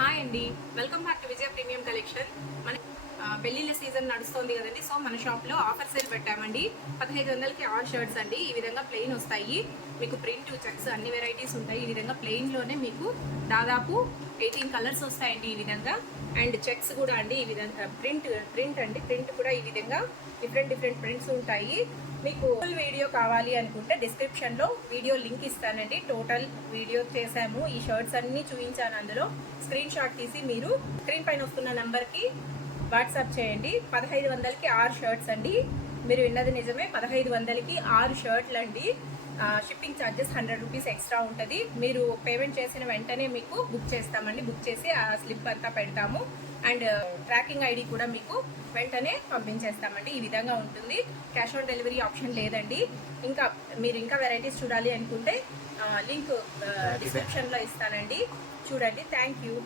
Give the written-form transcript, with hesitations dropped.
Hi అండి, welcome back to Vijaya premium collection. మన పెళ్లిళ్ళ సీజన్ నడుస్తుంది కదండి. సో మన షాప్లో ఆఫర్ సేల్ పెట్టామండి. 1500కి 6 షర్ట్స్ అండి. ఈ విధంగా ప్లెయిన్ వస్తాయి. మీకు ప్రింట్, చెక్స్ అన్ని వెరైటీస్ ఉంటాయి. ఈ విధంగా ప్లెయిన్లోనే మీకు దాదాపు 18 కలర్స్ వస్తాయండి ఈ విధంగా. అండ్ చెక్స్ కూడా అండి ఈ విధంగా ప్రింట్ కూడా ఈ విధంగా డిఫరెంట్ ప్రింట్స్ ఉంటాయి. మీకు ఫుల్ వీడియో కావాలి అనుకుంటే డిస్క్రిప్షన్లో వీడియో లింక్ ఇస్తానండి. టోటల్ వీడియో చేశాము, ఈ షర్ట్స్ అన్నీ చూపించాను. అందులో స్క్రీన్ షాట్ తీసి మీరు స్క్రీన్ పైన వస్తున్న నెంబర్కి వాట్సాప్ చేయండి. 1500కి 6 షర్ట్స్ అండి. మీరు విన్నది నిజమే, 1500కి 6 షర్ట్లు అండి. షిప్పింగ్ ఛార్జెస్ 100 రూపీస్ ఎక్స్ట్రా ఉంటుంది. మీరు పేమెంట్ చేసిన వెంటనే మీకు బుక్ చేస్తామండి. బుక్ చేసి ఆ స్లిప్ అంతా పెడతాము. అండ్ ట్రాకింగ్ ఐడి కూడా మీకు వెంటనే పంపించేస్తామండి. ఈ విధంగా ఉంటుంది. క్యాష్ ఆన్ డెలివరీ ఆప్షన్ లేదండి. మీరు ఇంకా వెరైటీస్ చూడాలి అనుకుంటే లింక్ డిస్క్రిప్షన్లో ఇస్తానండి, చూడండి. Thank you.